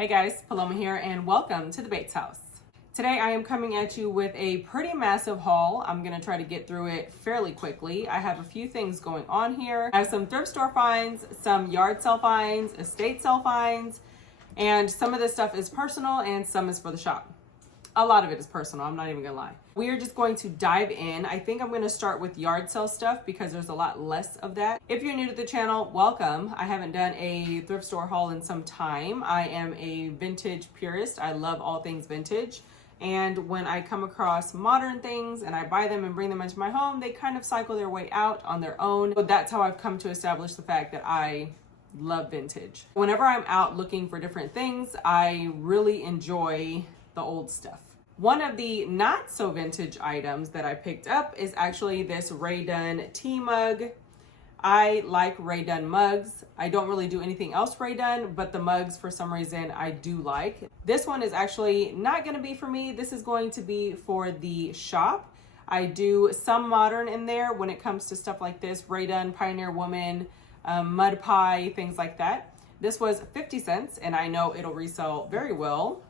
Hey guys, Paloma here and welcome to the Bates House. Today I am coming at you with a pretty massive haul. I'm going to try to get through it fairly quickly. I have a few things going on here. I have some thrift store finds, some yard sale finds, estate sale finds, and some of this stuff is personal and some is for the shop. A lot of it is personal, I'm not even gonna lie. We are just going to dive in. I think I'm gonna start with yard sale stuff because there's a lot less of that. If you're new to the channel, welcome. I haven't done a thrift store haul in some time. I am a vintage purist. I love all things vintage. And when I come across modern things and I buy them and bring them into my home, they kind of cycle their way out on their own. So that's how I've come to establish the fact that I love vintage. Whenever I'm out looking for different things, I really enjoy the old stuff. One of the not so vintage items that I picked up is actually this Rae Dunn tea mug. I like Rae Dunn mugs. I don't really do anything else Rae Dunn, but the mugs for some reason I do like. This one is actually not going to be for me. This is going to be for the shop. I do some modern in there when it comes to stuff like this, Rae Dunn, Pioneer Woman, Mud Pie, things like that. This was 50 cents and I know it'll resell very well.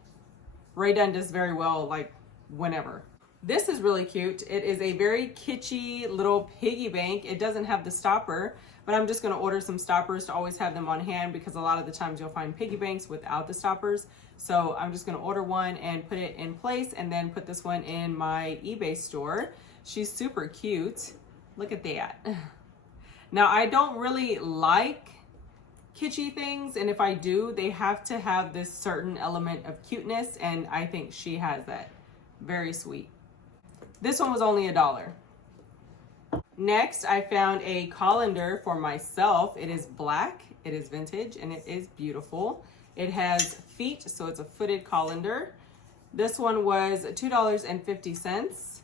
Rae Dunn does very well, like whenever. This is really cute. It is a very kitschy little piggy bank. It doesn't have the stopper, but I'm just gonna order some stoppers to always have them on hand because a lot of the times you'll find piggy banks without the stoppers. So I'm just gonna order one and put it in place and then put this one in my eBay store. She's super cute. Look at that. Now I don't really like kitschy things, and if I do, they have to have this certain element of cuteness, and I think she has that. Very sweet. This one was only $1. Next, I found a colander for myself. It is black, it is vintage, and it is beautiful. It has feet, so it's a footed colander. This one was $2.50.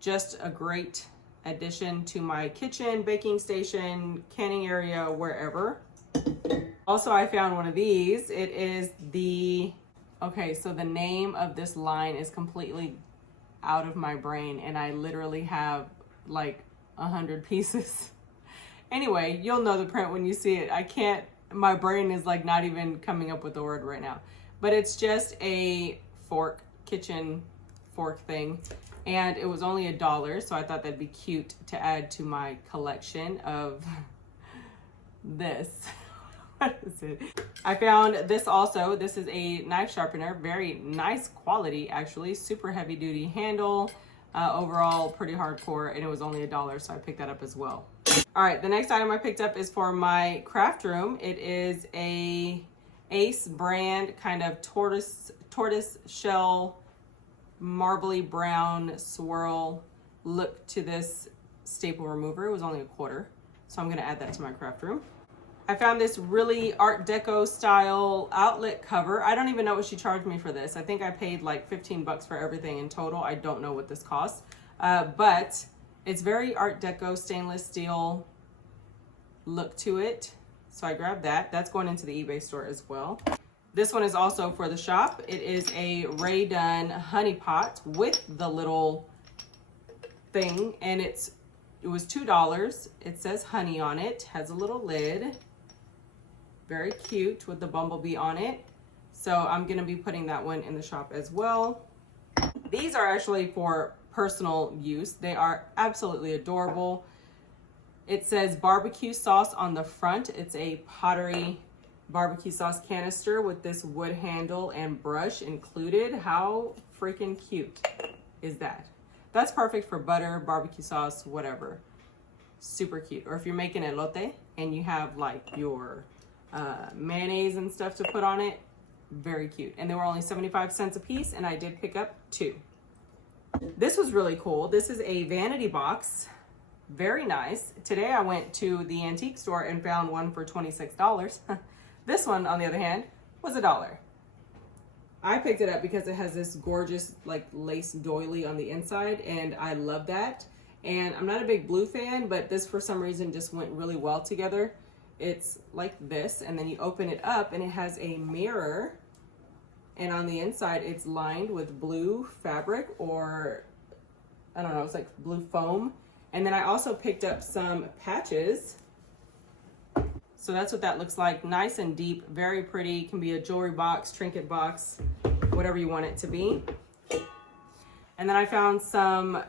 Just a great addition to my kitchen, baking station, canning area, wherever. Also, I found one of these. It is the, okay, so the name of this line is completely out of my brain and I literally have like 100 pieces. Anyway, you'll know the print when you see it. I can't, my brain is like not even coming up with the word right now. But it's just a fork, kitchen fork thing. And it was only $1, so I thought that'd be cute to add to my collection of this. What is it? I found this also. This is a knife sharpener. Very nice quality, actually. Super heavy duty handle. Overall, pretty hardcore, and it was only $1, so I picked that up as well. All right, the next item I picked up is for my craft room. It is a Ace brand kind of tortoise shell, marbly brown swirl look to this staple remover. It was only $1, so I'm gonna add that to my craft room. I found this really Art Deco style outlet cover. I don't even know what she charged me for this. I think I paid like 15 bucks for everything in total. I don't know what this costs, but it's very Art Deco stainless steel look to it. So I grabbed that. That's going into the eBay store as well. This one is also for the shop. It is a Rae Dunn honey pot with the little thing, and it was $2. It says honey on it, has a little lid. Very cute with the bumblebee on it. So I'm gonna be putting that one in the shop as well. These are actually for personal use. They are absolutely adorable. It says barbecue sauce on the front. It's a pottery barbecue sauce canister with this wood handle and brush included. How freaking cute is that? That's perfect for butter, barbecue sauce, whatever. Super cute. Or if you're making elote and you have like your mayonnaise and stuff to put on it, very cute. And they were only 75 cents a piece, and I did pick up 2. This was really cool. This is a vanity box. Very nice. Today I went to the antique store and found one for $26. This one, on the other hand, was $1. I picked it up because it has this gorgeous like lace doily on the inside, and I love that. And I'm not a big blue fan, but this for some reason just went really well together. It's like this, and then you open it up and it has a mirror, and on the inside it's lined with blue fabric, or I don't know, it's like blue foam. And then I also picked up some patches So that's what that looks like. Nice and deep, very pretty. Can be a jewelry box, trinket box, whatever you want it to be. And then I found some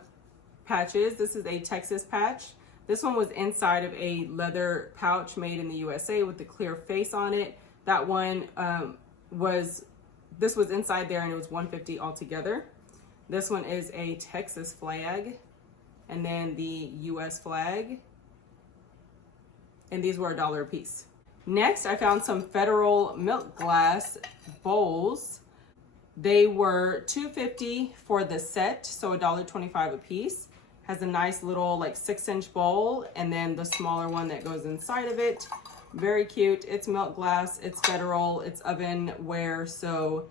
patches. This is a Texas patch. This one was inside of a leather pouch made in the USA with the clear face on it. That one was inside there, and it was $150 altogether. This one is a Texas flag, and then the US flag. And these were $1 a piece. Next, I found some Federal milk glass bowls. They were $2.50 for the set, so $1.25 a piece. Has a nice little like 6-inch bowl, and then the smaller one that goes inside of it. Very cute. It's milk glass, it's Federal, it's ovenware, so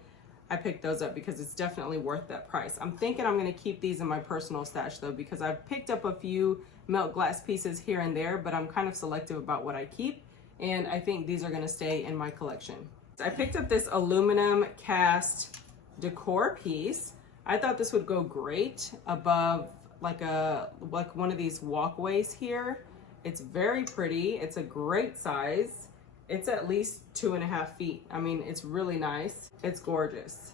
I picked those up because it's definitely worth that price. I'm thinking I'm gonna keep these in my personal stash though, because I've picked up a few milk glass pieces here and there, but I'm kind of selective about what I keep, and I think these are gonna stay in my collection. I picked up this aluminum cast decor piece. I thought this would go great above like one of these walkways here. It's very pretty. It's a great size. It's at least 2.5 feet. I mean, it's really nice. It's gorgeous.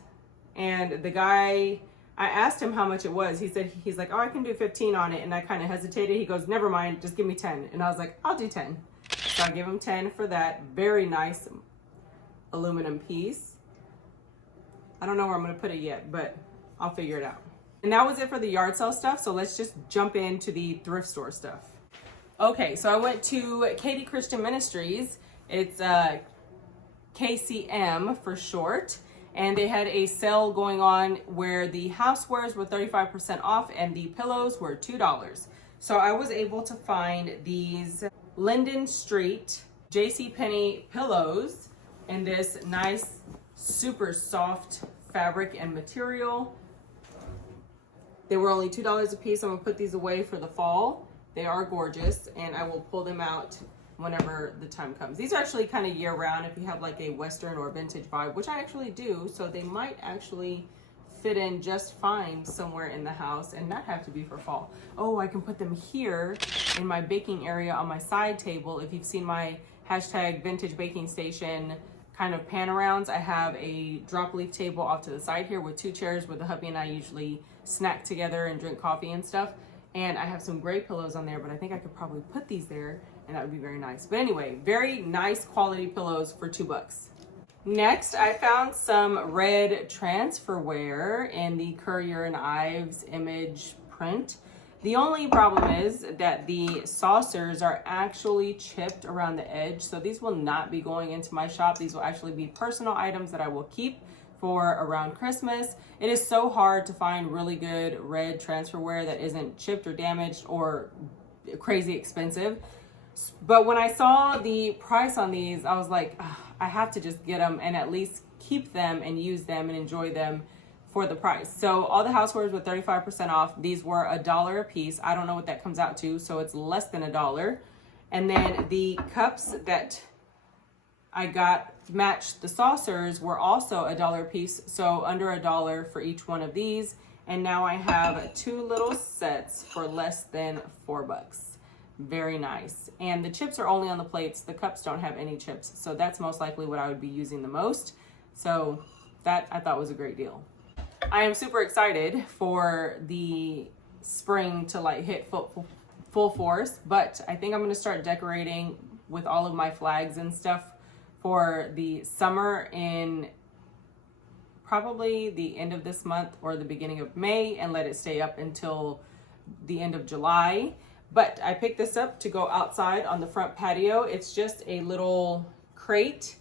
And the guy, I asked him how much it was. He's like, oh, I can do 15 on it. And I kind of hesitated. He goes, never mind, just give me 10. And I was like, I'll do 10. So I give him 10 for that. Very nice aluminum piece. I don't know where I'm gonna put it yet, but I'll figure it out. And that was it for the yard sale stuff. So let's just jump into the thrift store stuff. Okay, so I went to Katie Christian Ministries. It's KCM for short. And they had a sale going on where the housewares were 35% off and the pillows were $2. So I was able to find these Linden Street JCPenney pillows in this nice, super soft fabric and material. They were only $2 a piece. I'm gonna put these away for the fall. They are gorgeous, and I will pull them out whenever the time comes. These are actually kind of year round if you have like a Western or vintage vibe, which I actually do, so they might actually fit in just fine somewhere in the house and not have to be for fall. Oh, I can put them here in my baking area on my side table. If you've seen my hashtag vintage baking station kind of pan arounds, I have a drop leaf table off to the side here with 2 chairs where the hubby and I usually snack together and drink coffee and stuff. And I have some gray pillows on there, but I think I could probably put these there and that would be very nice. But anyway, very nice quality pillows for $2. Next, I found some red transferware in the Currier and Ives image print. The only problem is that the saucers are actually chipped around the edge. So these will not be going into my shop. These will actually be personal items that I will keep for around Christmas. It is so hard to find really good red transferware that isn't chipped or damaged or crazy expensive. But when I saw the price on these, I was like, I have to just get them and at least keep them and use them and enjoy them for the price. So all the housewares were 35% off. These were $1 a piece. I don't know what that comes out to, so it's less than $1. And then the cups that I got matched the saucers were also $1 a piece, so under $1 for each one of these. And now I have 2 little sets for less than $4. Very nice. And the chips are only on the plates. The cups don't have any chips, so that's most likely what I would be using the most. So that I thought was a great deal. I am super excited for the spring to like hit full force, but I think I'm going to start decorating with all of my flags and stuff for the summer in probably the end of this month or the beginning of May, and let it stay up until the end of July. But I picked this up to go outside on the front patio. It's just a little crate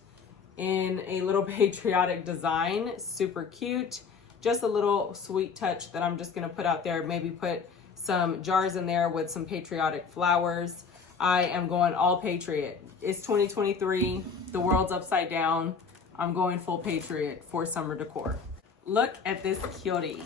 in a little patriotic design, super cute. Just a little sweet touch that I'm just gonna put out there. Maybe put some jars in there with some patriotic flowers. I am going all patriot. It's 2023, the world's upside down. I'm going full patriot for summer decor. Look at this cutie.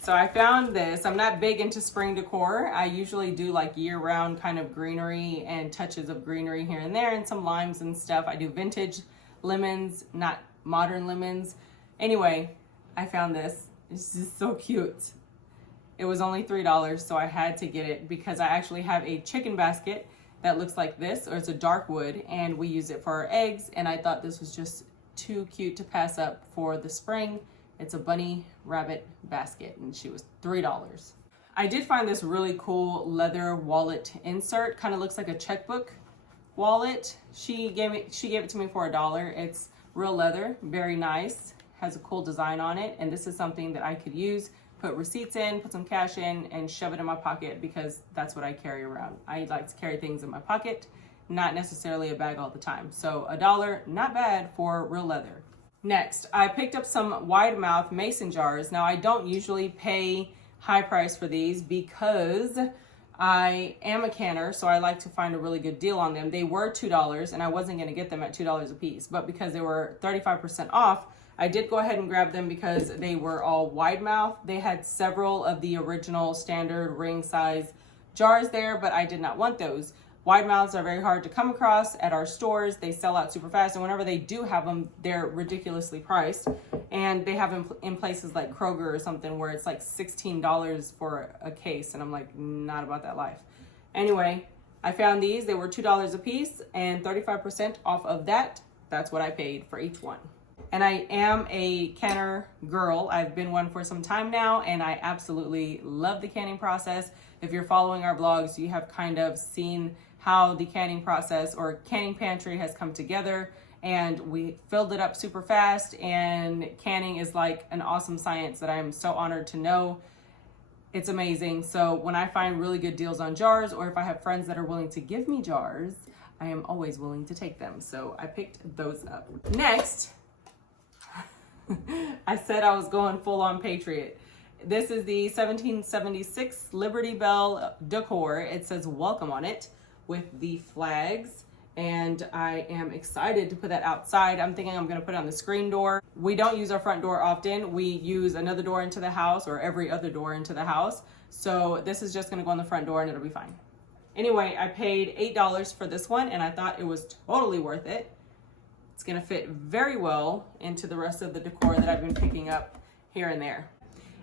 So I found this. I'm not big into spring decor. I usually do like year-round kind of greenery and touches of greenery here and there and some limes and stuff. I do vintage lemons, not modern lemons. Anyway, I found this. It's just so cute. It was only $3, so I had to get it because I actually have a chicken basket that looks like this, or it's a dark wood, and we use it for our eggs, and I thought this was just too cute to pass up for the spring. It's a bunny rabbit basket, and she was $3. I did find this really cool leather wallet insert. Kind of looks like a checkbook wallet. She gave it to me for $1. It's real leather, very nice, has a cool design on it, and this is something that I could use, put receipts in, put some cash in, and shove it in my pocket, because that's what I carry around. I like to carry things in my pocket, not necessarily a bag all the time. So $1, not bad for real leather. Next, I picked up some wide mouth mason jars. Now, I don't usually pay high price for these because I am a canner, so I like to find a really good deal on them. They were $2, and I wasn't gonna get them at $2 a piece, but because they were 35% off, I did go ahead and grab them because they were all wide mouth. They had several of the original standard ring size jars there, but I did not want those. Wide mouths are very hard to come across at our stores. They sell out super fast, and whenever they do have them, they're ridiculously priced. And they have them in places like Kroger or something where it's like $16 for a case, and I'm like, not about that life. Anyway, I found these. They were $2 a piece, and 35% off of that. That's what I paid for each one. And I am a canner girl. I've been one for some time now, and I absolutely love the canning process. If you're following our blogs, you have kind of seen how the canning process or canning pantry has come together, and we filled it up super fast, and canning is like an awesome science that I'm so honored to know. It's amazing. So when I find really good deals on jars, or if I have friends that are willing to give me jars, I am always willing to take them. So I picked those up. Next, I said I was going full on Patriot. This is the 1776 Liberty Bell decor. It says welcome on it with the flags, and I am excited to put that outside. I'm thinking I'm gonna put it on the screen door. We don't use our front door often. We use another door into the house, or every other door into the house. So this is just gonna go on the front door, and it'll be fine. Anyway, I paid $8 for this one, and I thought it was totally worth it. It's gonna fit very well into the rest of the decor that I've been picking up here and there.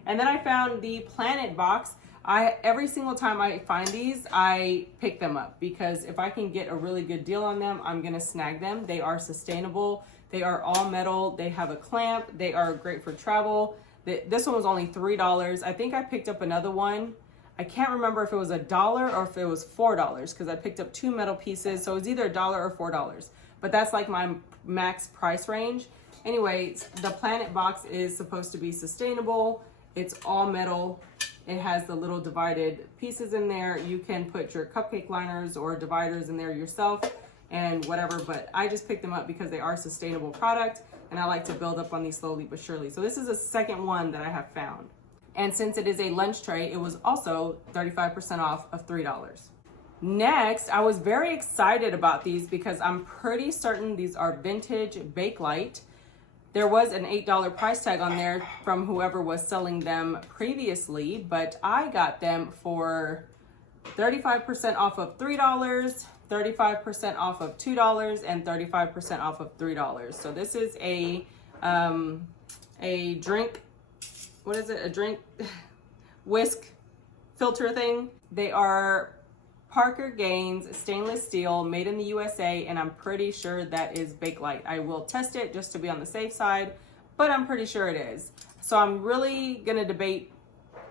And then I found the Planet box. Every single time I find these, I pick them up, because if I can get a really good deal on them, I'm gonna snag them. They are sustainable. They are all metal. They have a clamp. They are great for travel. This one was only $3. I think I picked up another one. I can't remember if it was $1 or if it was $4, because I picked up 2 metal pieces. So it was either $1 or $4, but that's like my max price range. Anyway, the Planet box is supposed to be sustainable. It's all metal. It has the little divided pieces in there. You can put your cupcake liners or dividers in there yourself and whatever, but I just picked them up because they are a sustainable product, and I like to build up on these slowly but surely. So this is the second one that I have found. And since it is a lunch tray, it was also 35% off of $3. Next, I was very excited about these because I'm pretty certain these are vintage Bakelite. There was an $8 price tag on there from whoever was selling them previously, but I got them for 35% off of $3, 35% off of $2, and 35% off of $3. So this is a drink, what is it? A drink whisk filter thing. They are Parker Gaines stainless steel, made in the USA, and I'm pretty sure that is Bakelite. I will test it just to be on the safe side, but I'm pretty sure it is. So I'm really gonna debate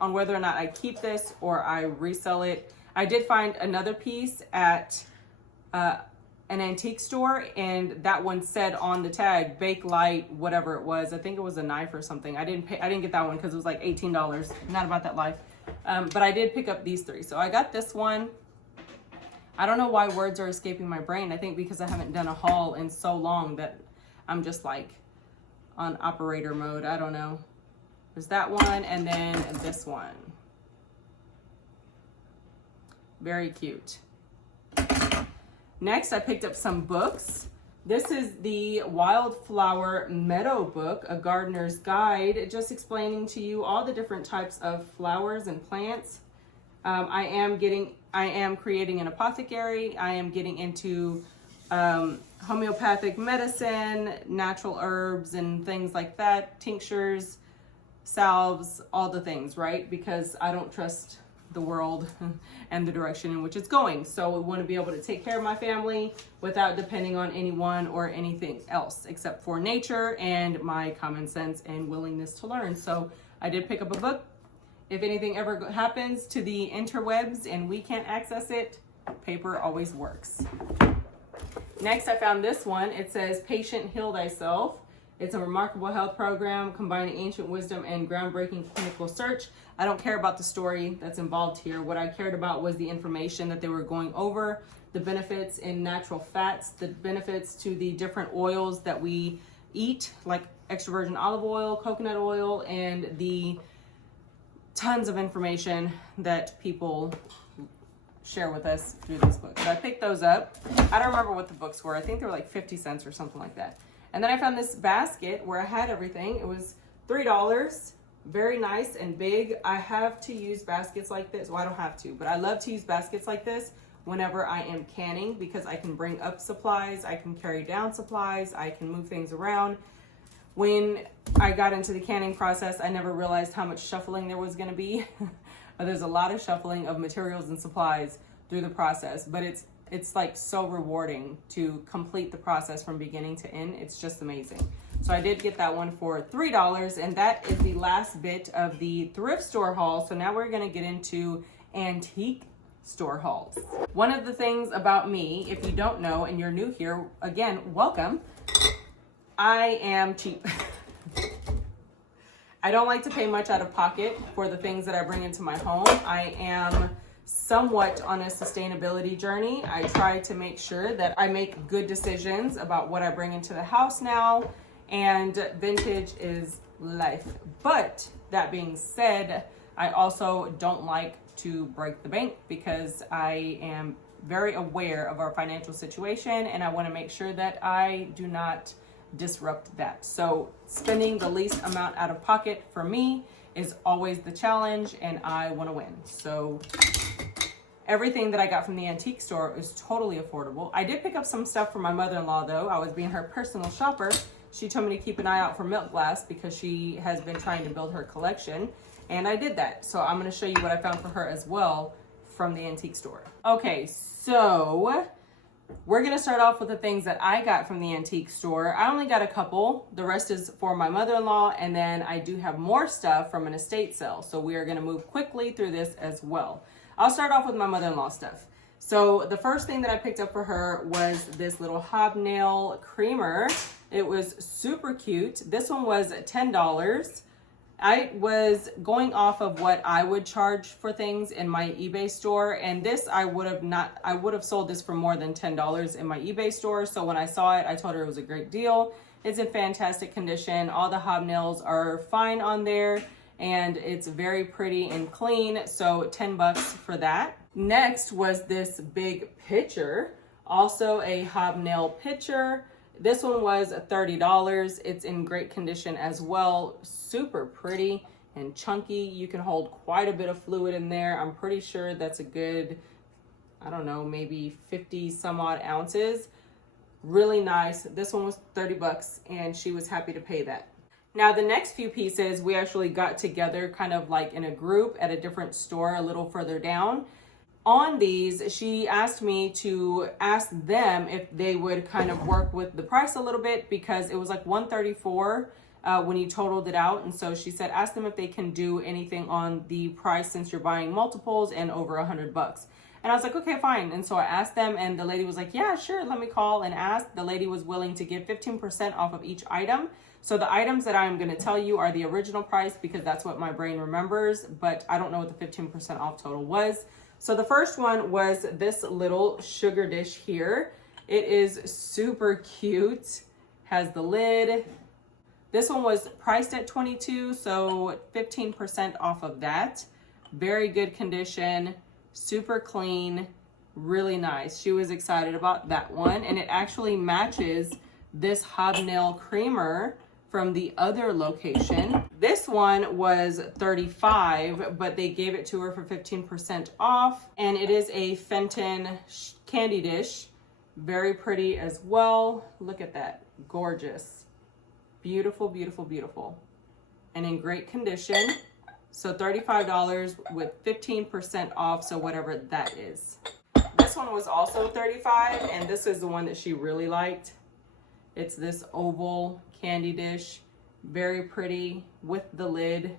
on whether or not I keep this or I resell it. I did find another piece at an antique store, and that one said on the tag Bakelite, whatever it was. I think it was a knife or something. I didn't get that one because it was like $18. Not about that life. But I did pick up these 3. So I got this one. I don't know why words are escaping my brain. I think because I haven't done a haul in so long that I'm just like on operator mode. I don't know. There's that one, and then this one. Very cute. Next, I picked up some books. This is the Wildflower Meadow book, a gardener's guide, just explaining to you all the different types of flowers and plants. I am creating an apothecary. I am getting into homeopathic medicine, natural herbs and things like that, tinctures, salves, all the things, right? Because I don't trust the world and the direction in which it's going. So we want to be able to take care of my family without depending on anyone or anything else except for nature and my common sense and willingness to learn. So I did pick up a book. If anything ever happens to the interwebs and we can't access it, paper always works. Next, I found this one. It says Patient Heal Thyself. It's a remarkable health program combining ancient wisdom and groundbreaking clinical research. I don't care about the story that's involved here. What I cared about was the information that they were going over, the benefits in natural fats, the benefits to the different oils that we eat, like extra virgin olive oil, coconut oil, and the tons of information that people share with us through this book. So I picked those up. I don't remember what the books were. I think they were like 50 cents or something like that. And then I found this basket where I had everything. It was $3, very nice and big. I have to use baskets like this. Well, I don't have to, but I love to use baskets like this whenever I am canning because I can bring up supplies, I can carry down supplies, I can move things around. When I got into the canning process, I never realized how much shuffling there was gonna be. There's a lot of shuffling of materials and supplies through the process, but it's like so rewarding to complete the process from beginning to end. It's just amazing. So I did get that one for $3, and that is the last bit of the thrift store haul. So now we're gonna get into antique store hauls. One of the things about me, if you don't know and you're new here, again, welcome. I am cheap. I don't like to pay much out of pocket for the things that I bring into my home. I am somewhat on a sustainability journey. I try to make sure that I make good decisions about what I bring into the house now, and vintage is life. But that being said, I also don't like to break the bank because I am very aware of our financial situation and I want to make sure that I do not disrupt that. So spending the least amount out of pocket for me is always the challenge, and I want to win. So everything that I got from the antique store is totally affordable. I did pick up some stuff for my mother-in-law though. I was being her personal shopper. She told me to keep an eye out for milk glass because she has been trying to build her collection, and I did that. So I'm going to show you what I found for her as well from the antique store. Okay, so we're gonna start off with the things that I got from the antique store. I only got a couple. The rest is for my mother-in-law, and then I do have more stuff from an estate sale. So we are gonna move quickly through this as well. I'll start off with my mother-in-law stuff. So the first thing that I picked up for her was this little hobnail creamer. It was super cute. This one was $10. I was going off of what I would charge for things in my eBay store, and this I would have sold this for more than $10 in my eBay store. So when I saw it, I told her it was a great deal. It's in fantastic condition. All the hobnails are fine on there, and it's very pretty and clean. So $10 for that. Next was this big pitcher, also a hobnail pitcher. This one was $30. It's in great condition as well. Super pretty and chunky. You can hold quite a bit of fluid in there. I'm pretty sure that's a good, I don't know, maybe 50 some odd ounces. Really nice. This one was $30 and she was happy to pay that. Now the next few pieces we actually got together kind of like in a group at a different store a little further down. On these, she asked me to ask them if they would kind of work with the price a little bit because it was like $134 when you totaled it out. And so she said, ask them if they can do anything on the price since you're buying multiples and over $100. And I was like, okay, fine. And so I asked them and the lady was like, yeah, sure, let me call and ask. The lady was willing to give 15% off of each item. So the items that I'm gonna tell you are the original price because that's what my brain remembers, but I don't know what the 15% off total was. So the first one was this little sugar dish here. It is super cute, has the lid. This one was priced at $22, so 15% off of that. Very good condition, super clean, really nice. She was excited about that one, and it actually matches this hobnail creamer from the other location. This one was $35, but they gave it to her for 15% off. And it is a Fenton candy dish. Very pretty as well. Look at that, gorgeous. Beautiful, beautiful, beautiful. And in great condition. So $35 with 15% off, so whatever that is. This one was also $35, and this is the one that she really liked. It's this oval candy dish, very pretty with the lid,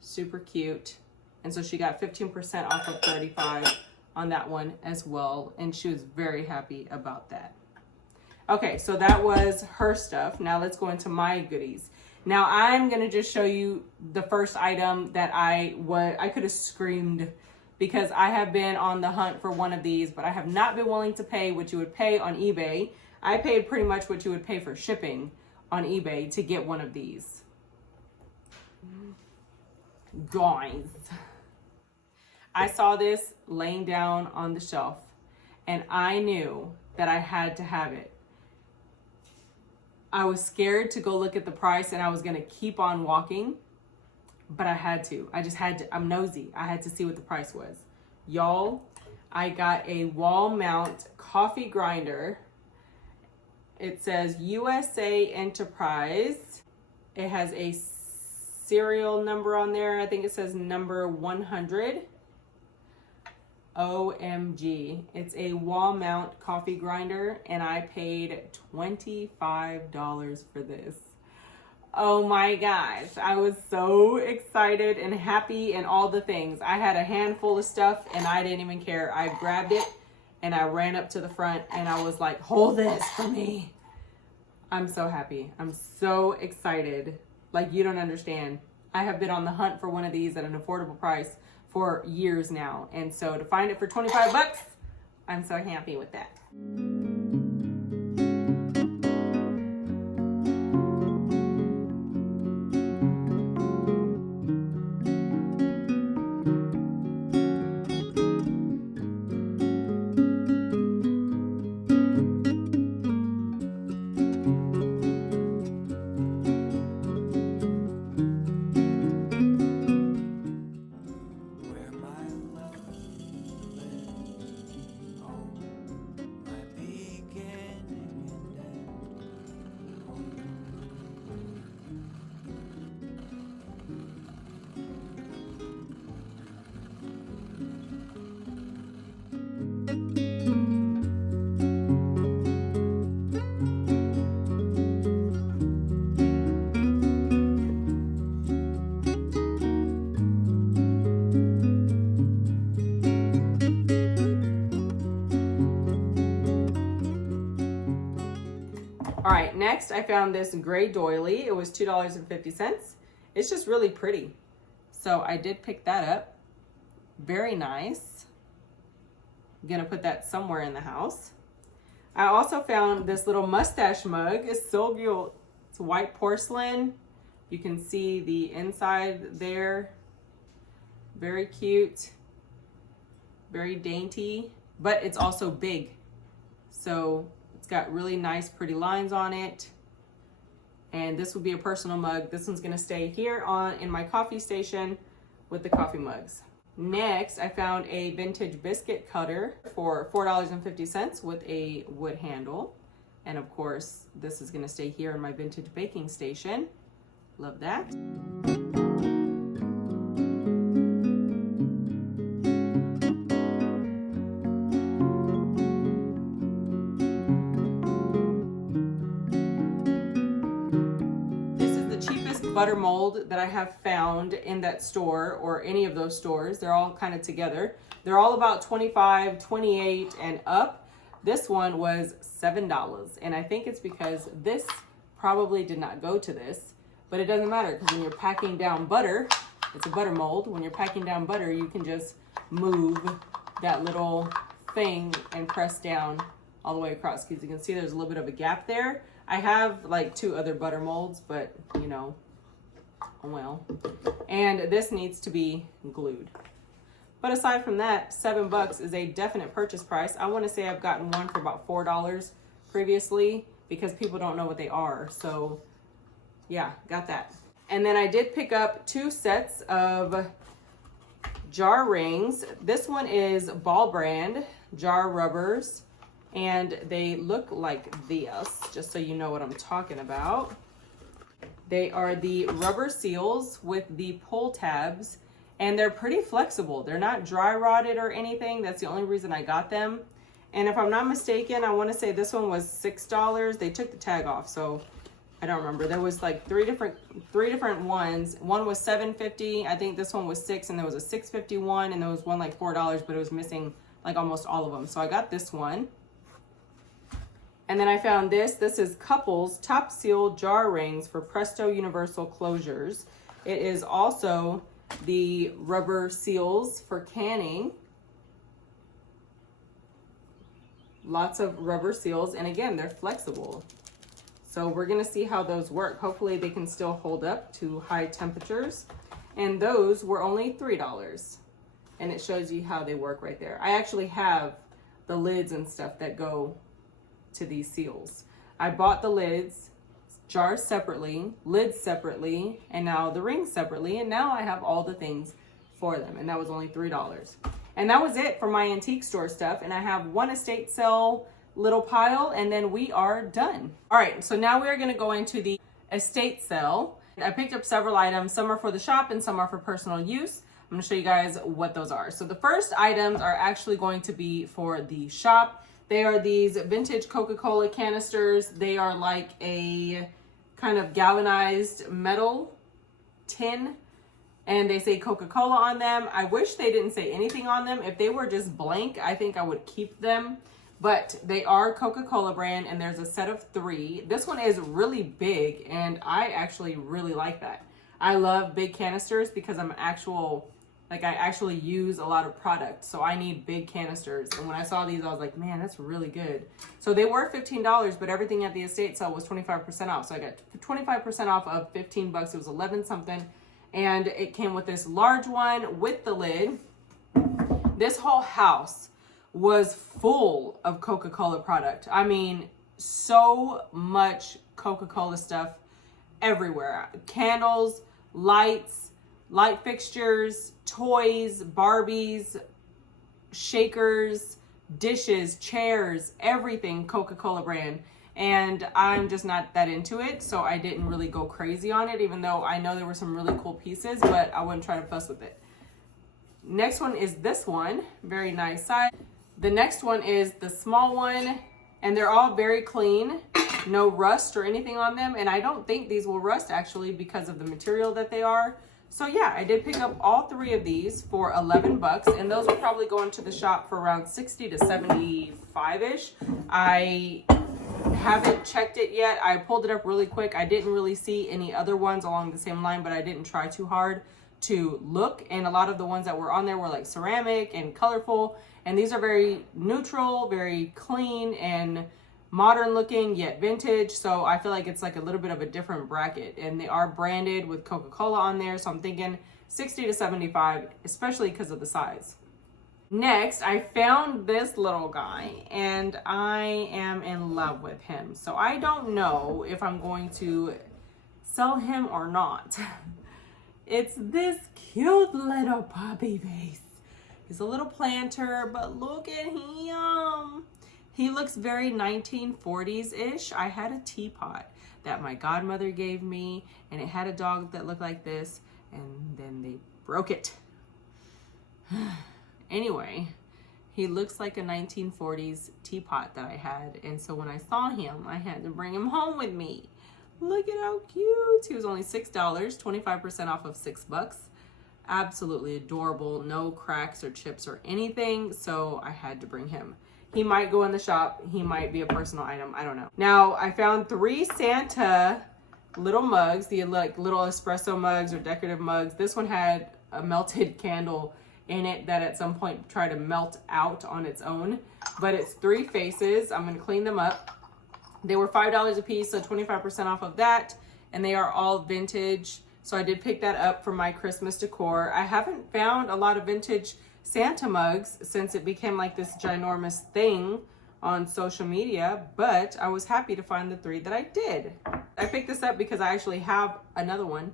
super cute. And so she got 15% off of $35 on that one as well, and she was very happy about that. Okay, so that was her stuff. Now let's go into my goodies. Now I'm gonna just show you the first item that I could have screamed, because I have been on the hunt for one of these, but I have not been willing to pay what you would pay on eBay. I paid pretty much what you would pay for shipping on eBay to get one of these. Guys, I saw this laying down on the shelf, and I knew that I had to have it. I was scared to go look at the price, and I was gonna keep on walking, but I had to. I just had to. I'm nosy. I had to see what the price was. Y'all, I got a wall mount coffee grinder. It says USA Enterprise. It has a serial number on there. I think it says number 100. OMG. It's a wall mount coffee grinder, and I paid $25 for this. Oh my gosh, I was so excited and happy and all the things. I had a handful of stuff and I didn't even care. I grabbed it and I ran up to the front and I was like, hold this for me. I'm so happy. I'm so excited. Like, you don't understand. I have been on the hunt for one of these at an affordable price for years now. And so to find it for 25 bucks, I'm so happy with that. All right, next I found this gray doily. It was $2.50. It's just really pretty. So I did pick that up. Very nice. I'm gonna put that somewhere in the house. I also found this little mustache mug. It's so cute. It's white porcelain. You can see the inside there. Very cute. Very dainty, but it's also big. So it's got really nice, pretty lines on it. And this will be a personal mug. This one's gonna stay here in my coffee station with the coffee mugs. Next, I found a vintage biscuit cutter for $4.50 with a wood handle. And of course, this is gonna stay here in my vintage baking station. Love that. Butter mold that I have found in that store, or any of those stores. They're all kind of together. They're all about $25, $28 and up. This one was $7, and I think it's because this probably did not go to this, but it doesn't matter, because when you're packing down butter, it's a butter mold. When you're packing down butter, you can just move that little thing and press down all the way across, because you can see there's a little bit of a gap there. I have like 2 other butter molds, but you know, well, and this needs to be glued. But aside from that, $7 is a definite purchase price. I want to say I've gotten one for about $4 previously, because people don't know what they are. So yeah, got that. And then I did pick up 2 sets of jar rings. This one is Ball Brand jar rubbers, and they look like this, just so you know what I'm talking about. They are the rubber seals with the pull tabs, and they're pretty flexible. They're not dry rotted or anything. That's the only reason I got them. And if I'm not mistaken, I want to say this one was $6. They took the tag off, so I don't remember. There was like three different ones. One was $7.50. I think this one was $6, and there was a $6.51, and there was one like $4, but it was missing like almost all of them. So I got this one. And then I found this. This is Couples Top Seal Jar Rings for Presto Universal Closures. It is also the rubber seals for canning. Lots of rubber seals, and again, they're flexible. So we're gonna see how those work. Hopefully they can still hold up to high temperatures. And those were only $3. And it shows you how they work right there. I actually have the lids and stuff that go to these seals. I bought the lids, jars separately, lids separately, and now the rings separately, and now I have all the things for them, and that was only $3. And that was it for my antique store stuff, and I have one estate sale little pile, and then we are done. All right, so now we are gonna go into the estate sale. I picked up several items. Some are for the shop and some are for personal use. I'm gonna show you guys what those are. So the first items are actually going to be for the shop. They are these vintage Coca-Cola canisters. They are like a kind of galvanized metal tin, and they say Coca-Cola on them. I wish they didn't say anything on them. If they were just blank, I think I would keep them, but they are Coca-Cola brand, and there's a set of 3. This one is really big, and I actually really like that. I love big canisters because I actually use a lot of product, so I need big canisters. And when I saw these, I was like, man, that's really good. So they were $15, but everything at the estate sale was 25% off. So I got 25% off of 15 bucks. It was 11 something. And it came with this large one with the lid. This whole house was full of Coca-Cola product. I mean, so much Coca-Cola stuff everywhere. Candles, lights, light fixtures, toys, Barbies, shakers, dishes, chairs, everything Coca-Cola brand. And I'm just not that into it, so I didn't really go crazy on it, even though I know there were some really cool pieces, but I wouldn't try to fuss with it. Next one is this one, very nice size. The next one is the small one, and they're all very clean. No rust or anything on them, and I don't think these will rust actually because of the material that they are. So yeah, I did pick up all 3 of these for 11 bucks, and those will probably go into the shop for around 60 to 75-ish. I haven't checked it yet. I pulled it up really quick. I didn't really see any other ones along the same line, but I didn't try too hard to look. And a lot of the ones that were on there were like ceramic and colorful, and these are very neutral, very clean, and modern looking yet vintage. So I feel like it's like a little bit of a different bracket, and they are branded with Coca-Cola on there. So I'm thinking 60 to 75, especially because of the size. Next, I found this little guy, and I am in love with him. So I don't know if I'm going to sell him or not. It's this cute little puppy face. He's a little planter, but look at him. He looks very 1940s-ish. I had a teapot that my godmother gave me, and it had a dog that looked like this, and then they broke it. Anyway, he looks like a 1940s teapot that I had, and so when I saw him, I had to bring him home with me. Look at how cute. He was only $6, 25% off of $6. Absolutely adorable. No cracks or chips or anything, so I had to bring him. He might go in the shop. He might be a personal item. I don't know. Now, I found 3 Santa little mugs, the like little espresso mugs or decorative mugs. This one had a melted candle in it that at some point tried to melt out on its own. But it's 3 faces. I'm going to clean them up. They were $5 a piece, so 25% off of that. And they are all vintage. So I did pick that up for my Christmas decor. I haven't found a lot of vintage Santa mugs since it became like this ginormous thing on social media, but I was happy to find the 3 that I did. I picked this up because I actually have another one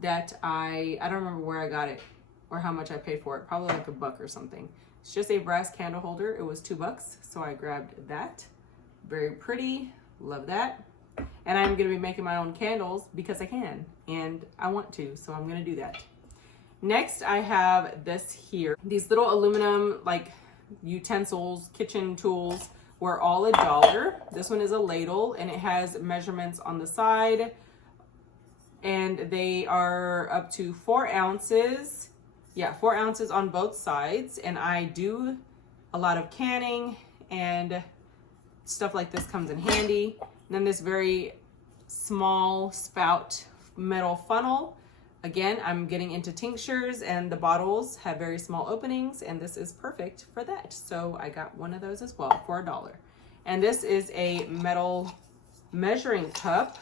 that I don't remember where I got it or how much I paid for it. Probably like $1 or something. It's just a brass candle holder. It was $2, so I grabbed that. Very pretty. Love that. And I'm gonna be making my own candles because I can and I want to, so I'm gonna do that. Next, I have this here. These little aluminum like utensils, kitchen tools were all $1. This one is a ladle and it has measurements on the side, and they are up to 4 ounces. Yeah, 4 ounces on both sides. And I do a lot of canning and stuff like this comes in handy. And then this very small spout metal funnel. Again, I'm getting into tinctures and the bottles have very small openings, and this is perfect for that. So I got one of those as well for $1. And this is a metal measuring cup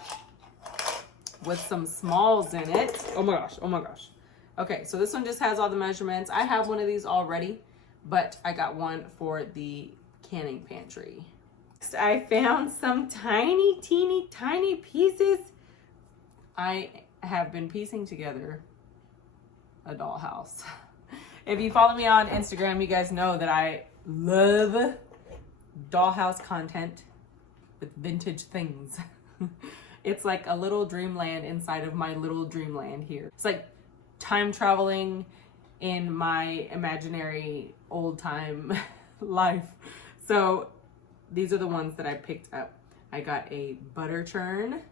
with some smalls in it. Oh my gosh, oh my gosh. Okay, so this one just has all the measurements. I have one of these already, but I got one for the canning pantry. Next, I found some tiny, teeny, tiny pieces. I have been piecing together a dollhouse. If you follow me on Instagram, you guys know that I love dollhouse content with vintage things. It's like a little dreamland inside of my little dreamland here. It's like time traveling in my imaginary old time life. So these are the ones that I picked up. I got a butter churn.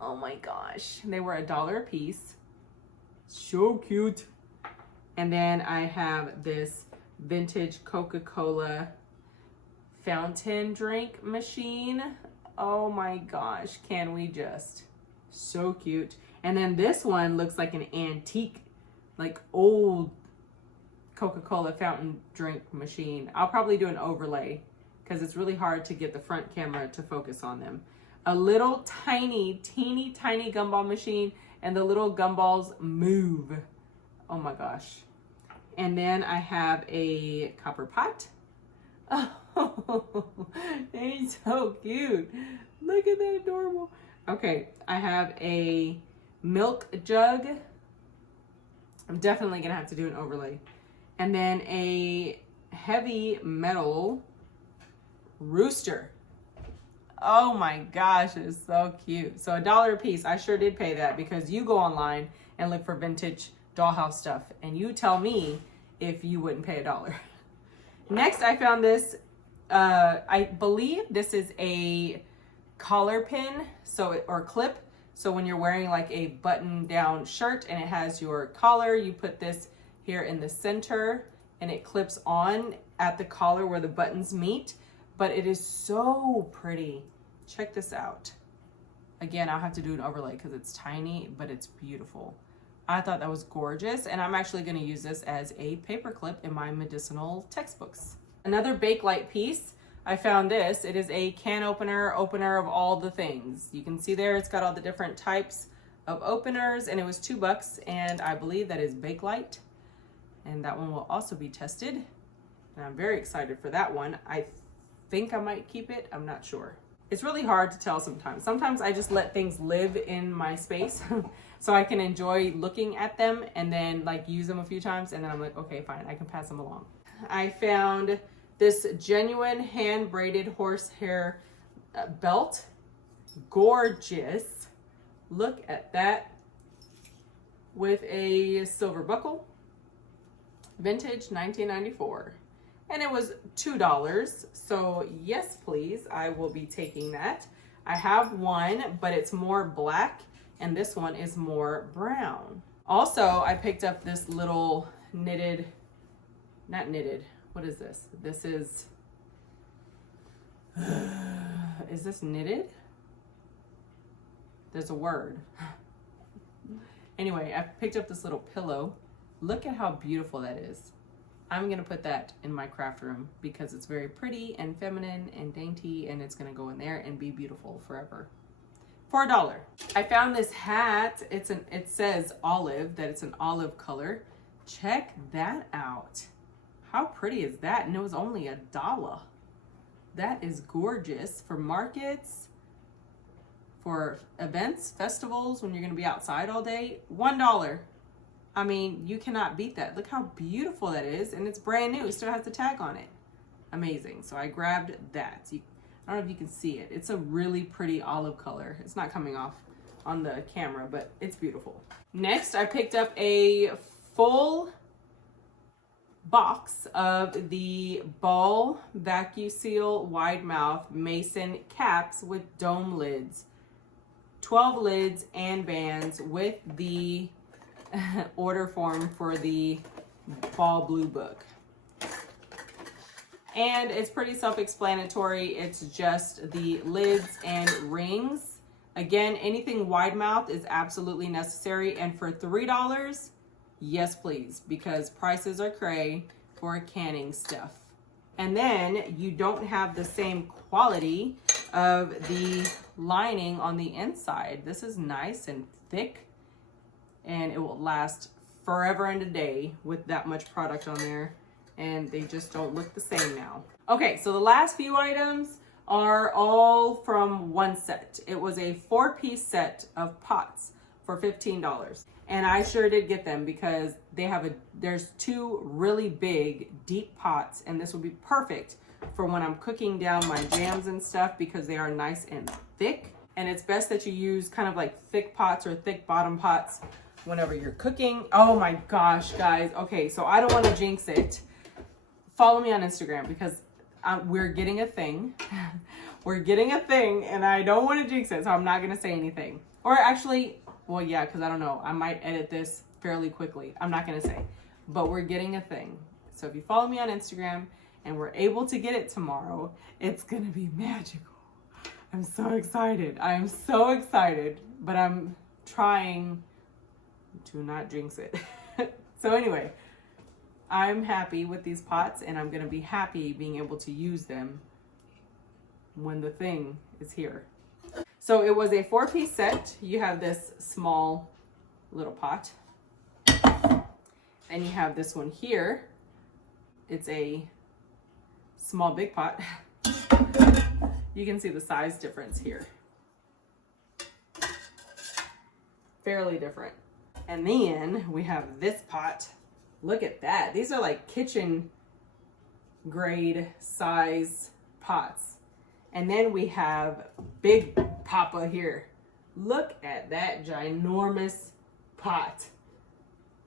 Oh my gosh, they were $1 a piece. So cute. And then I have this vintage Coca-Cola fountain drink machine. Oh my gosh, can we just? So cute. And then this one looks like an antique, like old Coca-Cola fountain drink machine. I'll probably do an overlay because it's really hard to get the front camera to focus on them. A little tiny, teeny tiny gumball machine, and the little gumballs move. Oh my gosh. And then I have a copper pot. Oh, he's so cute. Look at that, adorable. Okay, I have a milk jug. I'm definitely gonna have to do an overlay. And then a heavy metal rooster. Oh my gosh, it's so cute. So $1 a piece. I sure did pay that because you go online and look for vintage dollhouse stuff and you tell me if you wouldn't pay $1. Next, I found this, I believe this is a collar pin, or clip. So when you're wearing like a button down shirt and it has your collar, you put this here in the center and it clips on at the collar where the buttons meet. But it is so pretty. Check this out. Again, I'll have to do an overlay because it's tiny, but it's beautiful. I thought that was gorgeous, and I'm actually going to use this as a paper clip in my medicinal textbooks. Another Bakelite piece. I found this. It is a can opener of all the things. You can see there it's got all the different types of openers, and it was $2, and I believe that is Bakelite. And that one will also be tested. And I'm very excited for that one. I think I might keep it. I'm not sure. It's really hard to tell sometimes. Sometimes I just let things live in my space so I can enjoy looking at them and then like use them a few times, and then I'm like, okay, fine, I can pass them along. I found this genuine hand braided horsehair belt. Gorgeous. Look at that. With a silver buckle. Vintage 1994. And it was $2, so yes please, I will be taking that. I have one, but it's more black, and this one is more brown. Also, I picked up this little knitted, not knitted, what is this? This is this knitted? There's a word. Anyway, I picked up this little pillow. Look at how beautiful that is. I'm gonna put that in my craft room because it's very pretty and feminine and dainty, and it's gonna go in there and be beautiful forever. For $1. I found this hat. It says olive, that it's an olive color. Check that out. How pretty is that? And it was only $1. That is gorgeous for markets, for events, festivals, when you're gonna be outside all day. $1. I mean, you cannot beat that. Look how beautiful that is. And it's brand new. It still has the tag on it. Amazing. So I grabbed that. I don't know if you can see it. It's a really pretty olive color. It's not coming off on the camera, but it's beautiful. Next, I picked up a full box of the Ball Vacuum Seal Wide Mouth Mason caps with dome lids. 12 lids and bands with the order form for the Ball Blue book. And it's pretty self-explanatory. It's just the lids and rings. Again, anything wide mouth is absolutely necessary. And for $3, yes please, because prices are cray for canning stuff. And then you don't have the same quality of the lining on the inside. This is nice and thick, and it will last forever and a day with that much product on there. And they just don't look the same now. Okay, so the last few items are all from one set. It was a 4-piece set of pots for $15. And I sure did get them because there's 2 really big, deep pots, and this would be perfect for when I'm cooking down my jams and stuff because they are nice and thick. And it's best that you use kind of like thick pots or thick bottom pots whenever you're cooking. Oh my gosh, guys. Okay, so I don't want to jinx it. Follow me on Instagram because we're getting a thing. We're getting a thing and I don't want to jinx it, so I'm not going to say anything. Or actually, well, yeah, because I don't know. I might edit this fairly quickly. I'm not going to say. But we're getting a thing. So if you follow me on Instagram and we're able to get it tomorrow, it's going to be magical. I'm so excited. I am so excited. But I'm trying to not jinx it. So anyway, I'm happy with these pots and I'm going to be happy being able to use them when the thing is here. So it was a 4-piece set. You have this small little pot. And you have this one here. It's a small big pot. You can see the size difference here. Fairly different. And then we have this pot. Look at that. These are like kitchen grade size pots. And then we have Big Papa here. Look at that ginormous pot.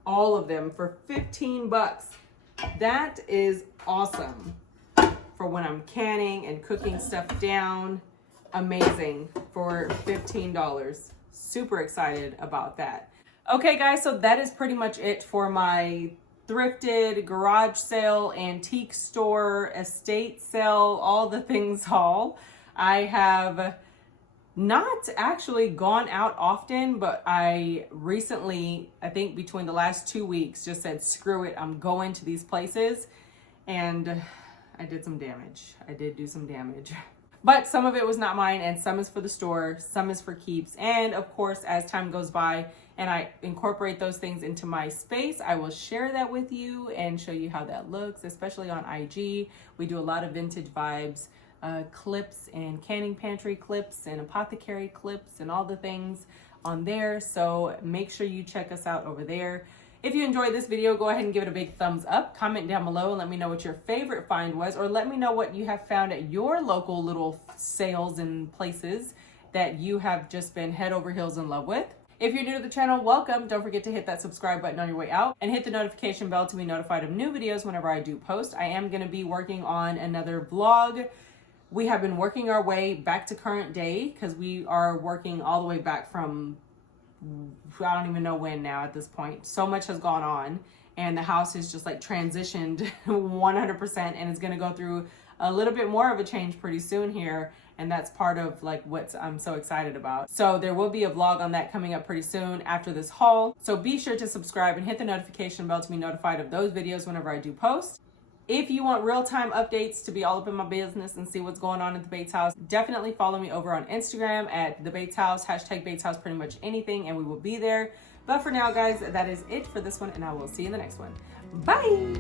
All of them for $15. That is awesome for when I'm canning and cooking stuff down. Amazing for $15. Super excited about that. Okay guys, so that is pretty much it for my thrifted, garage sale, antique store, estate sale, all the things haul. I have not actually gone out often, but I recently, I think between the last 2 weeks, just said, screw it, I'm going to these places. And I did some damage. I did do some damage. But some of it was not mine, and some is for the store, some is for keeps. And of course, as time goes by and I incorporate those things into my space, I will share that with you and show you how that looks, especially on IG. We do a lot of vintage vibes, clips and canning pantry clips and apothecary clips and all the things on there. So make sure you check us out over there. If you enjoyed this video, go ahead and give it a big thumbs up. Comment down below and let me know what your favorite find was, or let me know what you have found at your local little sales and places that you have just been head over heels in love with. If you're new to the channel, welcome. Don't forget to hit that subscribe button on your way out and hit the notification bell to be notified of new videos whenever I do post. I am going to be working on another vlog. We have been working our way back to current day because we are working all the way back from I don't even know when now at this point. So much has gone on and the house is just like transitioned 100%, and it's going to go through a little bit more of a change pretty soon here. And that's part of like what I'm so excited about. So there will be a vlog on that coming up pretty soon after this haul. So be sure to subscribe and hit the notification bell to be notified of those videos whenever I do post. If you want real-time updates to be all up in my business and see what's going on at the Bates House, definitely follow me over on Instagram at the Bates House, hashtag Bates House, pretty much anything, and we will be there. But for now, guys, that is it for this one, and I will see you in the next one. Bye!